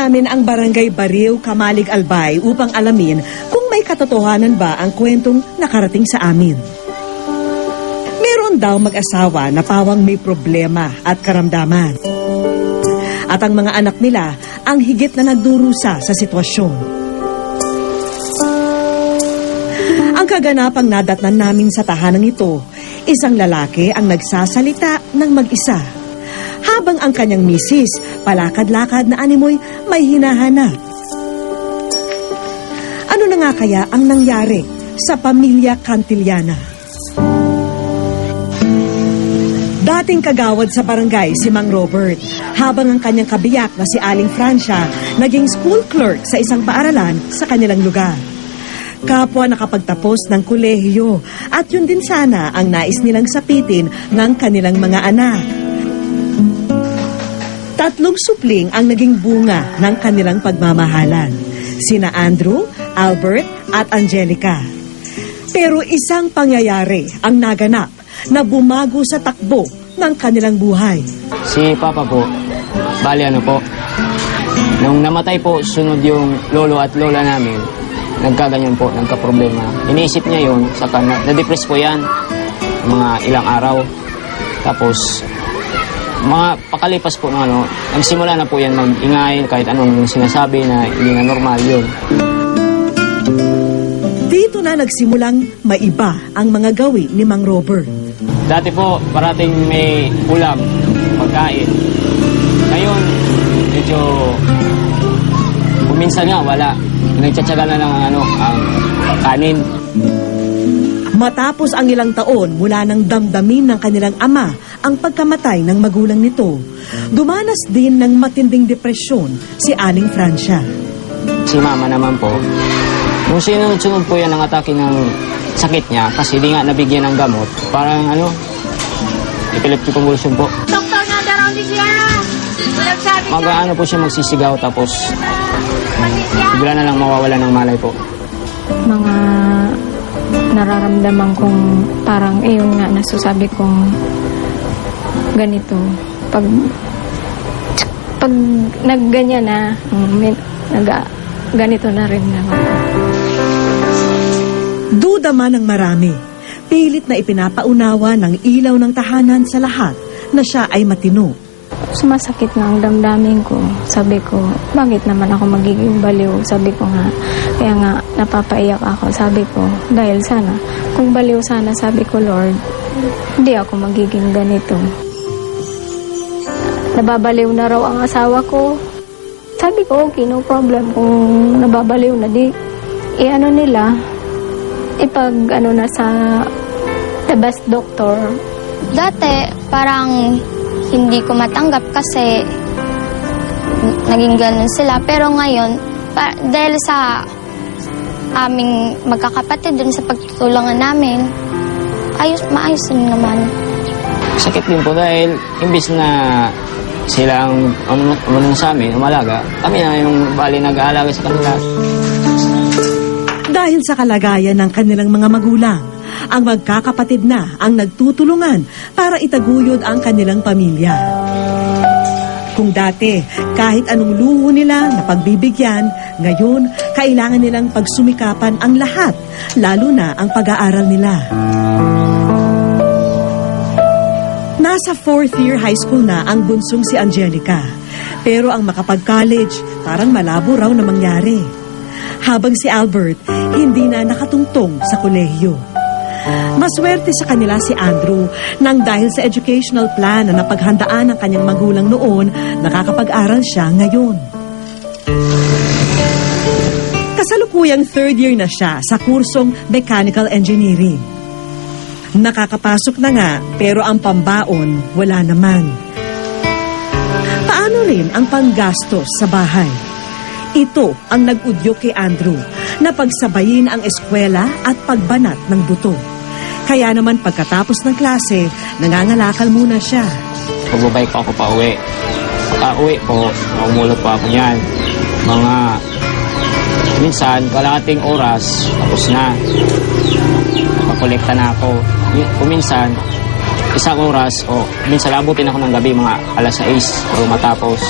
namin ang Barangay Bariw, Kamalig Albay upang alamin kung may katotohanan ba ang kwentong nakarating sa amin. Meron daw mag-asawa na pawang may problema at karamdaman. At ang mga anak nila ang higit na nagdurusa sa sitwasyon. Ang kaganapang nadatnan namin sa tahanang ito, isang lalaki ang nagsasalita ng mag-isa. Habang ang kanyang misis, palakad-lakad na animoy may hinahanap. Ano na nga kaya ang nangyari sa pamilya Cantillana? Dating kagawad sa barangay si Mang Robert, habang ang kanyang kabiyak na si Aling Francia naging school clerk sa isang paaralan sa kanilang lugar. Kapwa nakapagtapos ng kolehiyo at yun din sana ang nais nilang sapitin ng kanilang mga anak. Tatlong supling ang naging bunga ng kanilang pagmamahalan. Sina Andrew, Albert at Angelica. Pero isang pangyayari ang naganap na bumago sa takbo ng kanilang buhay. Si Papa po, bali ano po, nung namatay po, sunod yung lolo at lola namin, nagkaganyan po, nagka-problema. Iniisip niya yun, saka na, na-depress po yan, mga ilang araw. Tapos, mga pakalipas po ng ano, nagsimula na po yan mag-ingay, kahit anong sinasabi na hindi na normal yun. Dito na nagsimulang maiba ang mga gawi ni Mang Robert. Dati po, parating may ulam, pagkain. Ngayon, medyo, kuminsan nga, wala. Nagtsatsaga na lang ang, ano, ang kanin. Matapos ang ilang taon mula nang damdamin ng kanilang ama ang pagkamatay ng magulang nito, dumanas din ng matinding depresyon si Aling Francia. Si mama naman po, nung sinunod-sunod po yan ang atake ng sakit niya, kasi di nga nabigyan ng gamot, parang ano, epileptic convulsion po. Doktor na daw di siya. Nagsabi Mag ano po siya magsisigaw, tapos bigla na lang mawawala ng malay po. mga nararamdaman kong parang iyon nga nasasabi kong ganito pag pag nagganyan na mm, nag ganito na rin naman Duda man ng marami, pilit na ipinapaunawa ng ilaw ng tahanan sa lahat na siya ay matino. Sumasakit na ang damdamin ko. Sabi ko bakit naman ako magiging baliw? Sabi ko nga. Kaya nga napapaiyak ako. Sabi ko dahil sana kung baliw sana sabi ko Lord hindi ako magiging ganito. Nababaliw na raw ang asawa ko. Sabi ko okay no problem. Kung nababaliw na di i-ano nila ipag ano na sa the best doctor. Dati, parang hindi ko matanggap kasi naging ganun sila. Pero ngayon, pa- dahil sa aming magkakapatid dun sa pagtutulungan namin, ayos, maayos din naman. Sakit din po dahil imbis na sila ang um, umunong sa amin, umalaga, kami na yung bali nag-aalaga sa kanila. Dahil sa kalagayan ng kanilang mga magulang, ang magkakapatid na ang nagtutulungan para itaguyod ang kanilang pamilya. Kung dati, kahit anong luho nila na pagbibigyan, ngayon, kailangan nilang pagsumikapan ang lahat, lalo na ang pag-aaral nila. Nasa fourth year high school na ang bunsong si Angelica. Pero ang makapag-college, parang malabo raw na mangyari. Habang si Albert, hindi na nakatungtong sa kolehiyo. Maswerte sa kanila si Andrew nang dahil sa educational plan na napaghandaan ng kanyang magulang noon, nakakapag-aral siya ngayon. Kasalukuyang third year na siya sa kursong Mechanical Engineering. Nakakapasok na nga pero ang pambaon wala naman. Paano rin ang panggastos sa bahay? Ito ang nag-udyo kay Andrew na pagsabayin ang eskwela at pagbanat ng buto. Kaya naman pagkatapos ng klase, nangangalakal muna siya. Pagbabike pa ako pa uwi. Pagka uwi po, maumulot pa ako yan. Mga minsan, kalahating oras, tapos na. Nakakolekta na ako. Y- Kuminsan, isang oras o minsan abutin ako ng gabi mga alas 6 o matapos.